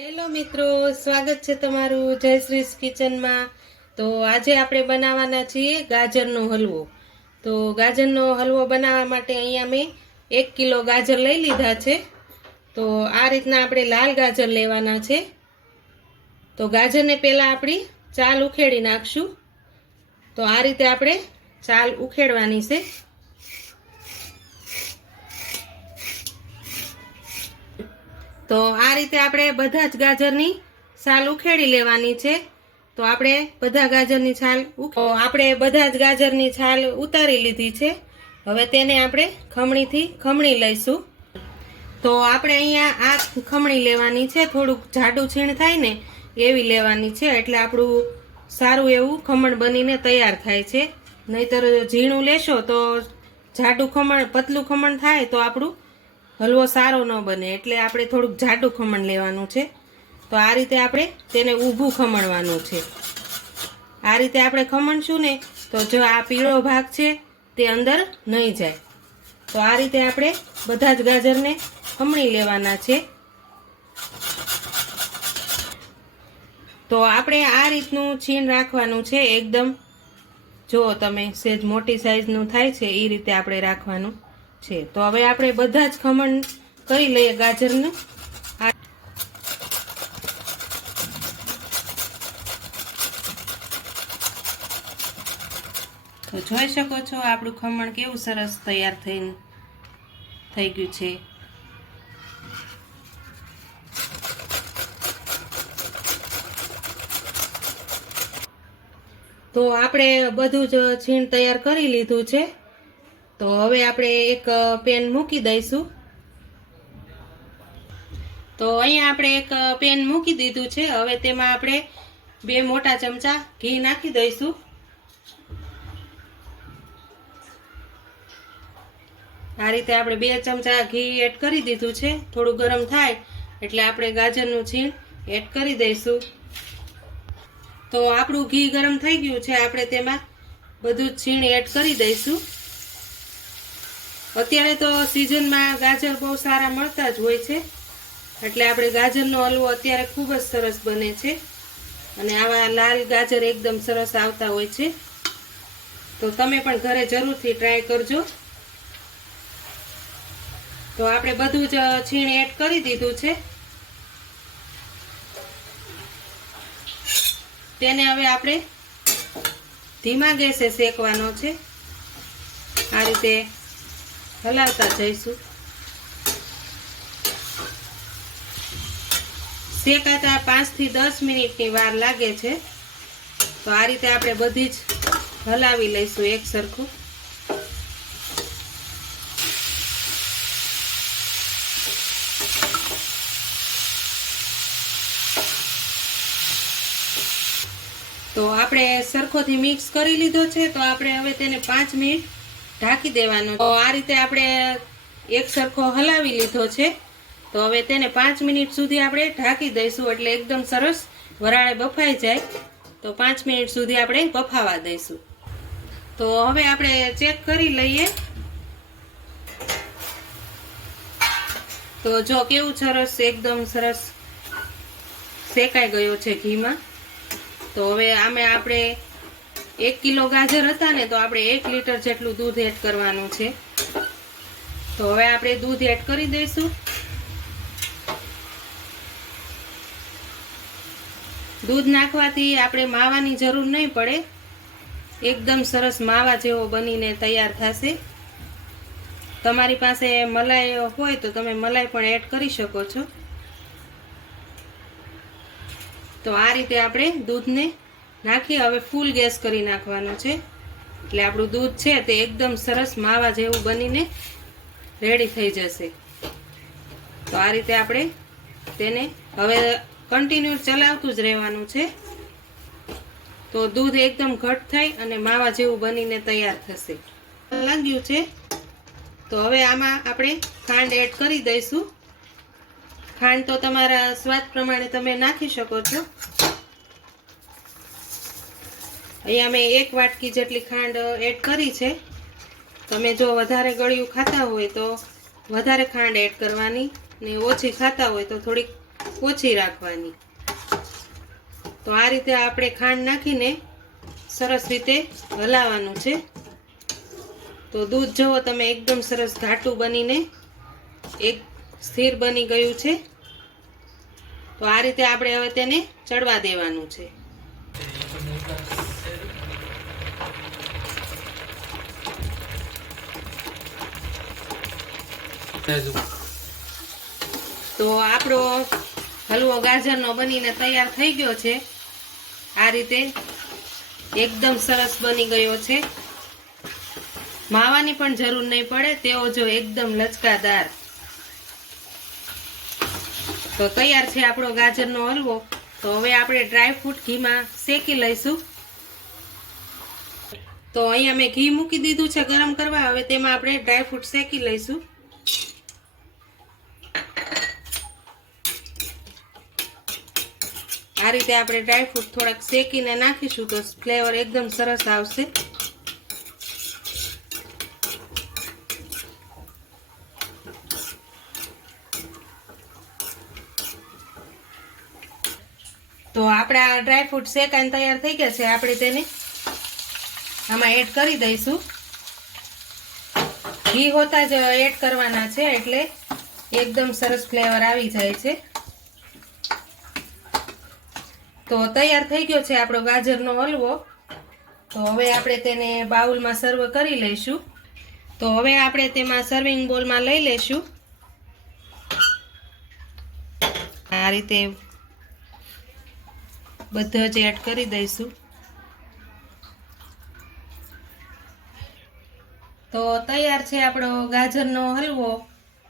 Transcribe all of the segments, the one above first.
Hello મિત્રો, સ્વાગત છે તમારું જયશ્રીસ કિચનમાં। તો આજે આપણે બનાવવાના છીએ ગાજરનો હલવો। તો ગાજરનો હલવો બનાવવા માટે અહીંયા મેં 1 કિલો ગાજર લઈ લીધા છે। તો આ રીતના આપણે લાલ ગાજર લેવાના છે। તો ગાજરને પહેલાં આપણી ચાલ ઉખેડી નાખશું। તો આ રીતે આપણે ચાલ ઉખેડવાની છે। તો આ રીતે આપણે બધા જ ગાજરની છાલ ઉખેડી લેવાની છે। તો આપણે બધા ગાજરની છાલ ઉતારી લીધી છે। હવે તેને આપણે ખમણીથી ખમણી લઈશું। તો આપણે અહીંયા આ ખમણી લેવાની છે, થોડુંક જાડું છીણ થાય ને એવી લેવાની છે, એટલે આપણું સારું એવું ખમણ બનીને તૈયાર થાય છે। નહીતર ઝીણું લેશો તો જાડું ખમણ પતલું ખમણ થાય તો આપણું હલવો સારો ન બને, એટલે આપણે થોડુંક જાડું ખમણ લેવાનું છે। તો આ રીતે આપણે તેને ઊભું ખમણવાનું છે। આ રીતે આપણે ખમણશું ને તો જો આ પીળો ભાગ છે તે અંદર નહીં જાય। તો આ રીતે આપણે બધા જ ગાજરને ખમણી લેવાના છે। તો આપણે આ રીતનું છીણ રાખવાનું છે, એકદમ જો તમે સેજ મોટી સાઈઝનું થાય છે એ રીતે આપણે રાખવાનું છે। તો હવે આપણે બધા જ ખમણ કરી લઈએ ગાજરનું। તો જોઈ શકો છો આપણું ખમણ કેવું સરસ તૈયાર થઈ ગયું છે। તો આપણે બધું જ છીણ તૈયાર કરી લીધું છે। તો હવે આપણે એક પેન મૂકી દઈશું। તો અહીંયા આપણે એક પેન મૂકી દીધું છે। હવે તેમાં આપણે 2 મોટા ચમચા ઘી નાખી દઈશું। આ રીતે આપણે 2 ચમચા ઘી એડ કરી દીધું છે। થોડું ગરમ થાય એટલે આપણે ગાજરનું છીણ એડ કરી દઈશું। તો આપણું ઘી ગરમ થઈ ગયું છે, આપણે તેમાં બધું જ છીણ એડ કરી દઈશું। અત્યારે તો સિઝનમાં ગાજર બહુ સારા મળતા જ હોય છે, એટલે આપણે ગાજરનો હલવો અત્યારે ખૂબ જ સરસ બને છે, અને આવા લાલ ગાજર એકદમ સરસ આવતા હોય છે। તો તમે પણ ઘરે જરૂરથી ટ્રાય કરજો। તો આપણે બધું જ છીણ એડ કરી દીધું છે। તેને હવે આપણે ધીમા ગેસે શેકવાનો છે। આ રીતે હલાવતા જઈશું। શેકાતા 5 થી 10 મિનિટની વાર લાગે છે। તો આ રીતે આપણે બધી જ હલાવી લઈશું એક સરખું। તો આપણે સરખોથી મિક્સ કરી લીધો છે। તો આપણે હવે તેને 5 મિનિટ ઢાંકી દેવાનો। તો આ રીતે આપણે એક સરખો હલાવી લીધો છે। તો હવે તેને 5 મિનિટ સુધી આપણે ઢાંકી દઈશું, એટલે એકદમ સરસ વરાળે બફાઈ જાય। તો 5 મિનિટ સુધી આપણે બફાવા દઈશું। તો હવે આપણે ચેક કરી લઈએ। તો જો કેવું સરસ એકદમ સરસ શેકાઈ ગયો છે ઘીમાં। તો હવે આમે આપણે 1 કિલો ગાજર હતા ને, તો આપણે 1 લીટર જેટલું દૂધ એડ કરવાનું છે। તો હવે આપણે દૂધ એડ કરી દઈશું। દૂધ નાખવાથી આપણે માવાની જરૂર નહીં પડે, એકદમ સરસ માવા જેવો બનીને તૈયાર થશે। તમારી પાસે મલાઈ હોય તો તમે મલાઈ પણ એડ કરી શકો છો। તો આ રીતે આપણે દૂધને નાખી હવે ફૂલ ગેસ કરી નાખવાનો છે, એટલે આપણું દૂધ છે તે એકદમ સરસ માવા જેવું બનીને રેડી થઈ જશે। તો આ રીતે આપણે તેને હવે કન્ટિન્યુ ચલાવતું જ રહેવાનું છે। તો દૂધ એકદમ ઘટ થઈ અને માવા જેવું બનીને તૈયાર થશે લાગ્યું છે। તો હવે આમાં આપણે ખાંડ એડ કરી દઈશું। ખાંડ તો તમારા સ્વાદ પ્રમાણે તમે નાખી શકો છો। અહીંયા મેં 1 વાટકી જેટલી ખાંડ એડ કરી છે। તમે જો વધારે ગળ્યું ખાતા હોય તો વધારે ખાંડ એડ કરવાની, ને ઓછી ખાતા હોય તો થોડીક ઓછી રાખવાની. તો આ રીતે આપણે ખાંડ નાખીને સરસ રીતે હલાવવાનું છે. તો દૂધ જુઓ તમે એકદમ સરસ ઘાટું બનીને એક સ્થિર બની ગયું છે. તો આ રીતે આપણે હવે તેને ચડવા દેવાનું છે. તો આપણો હલવો ગાજરનો બનીને તૈયાર થઈ ગયો છે. આ રીતે એકદમ સરસ બની ગયો છે. માવાની પણ જરૂર નહીં પડે તેવો જો એકદમ લચકાદાર. તો તૈયાર છે આપણો ગાજરનો હલવો. તો હવે આપણે ડ્રાયફ્રૂટ ઘીમાં શેકી લઈશું. તો અહીંયા મેં ઘી મૂકી દીધું છે ગરમ કરવા. હવે તેમાં આપણે ડ્રાયફ્રૂટ શેકી લઈશું. આ રીતે આપણે ડ્રાયફ્રૂટ થોડાક શેકીને નાખીશું તો ફ્લેવર એકદમ સરસ આવશે. તો આપણા ડ્રાયફ્રૂટ શેકાઈને તૈયાર થઈ ગયા છે. આપણે તેને આમાં એડ કરી દઈશું. ઘી હોતા જ એડ કરવાના છે એટલે એકદમ સરસ ફ્લેવર આવી જાય છે. તો તૈયાર થઈ ગયો છે આપણો ગાજરનો હલવો. તો હવે આપણે તેને બાઉલમાં સર્વ કરી લઈશું. તો હવે આપણે તેમાં સર્વિંગ બોલમાં લઈ લઈશું. આ રીતે બધો જ એડ કરી દઈશું. તો તૈયાર છે આપણો ગાજરનો હલવો.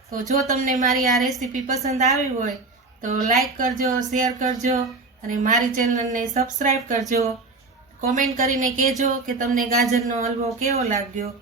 તો જો તમને મારી આ રેસીપી પસંદ આવી હોય તો લાઈક કરજો, શેર કરજો અને મારી ચેનલને સબસ્ક્રાઈબ કરજો. કોમેન્ટ કરીને કહેજો કે તમને ગાજરનો હલવો કેવો લાગ્યો.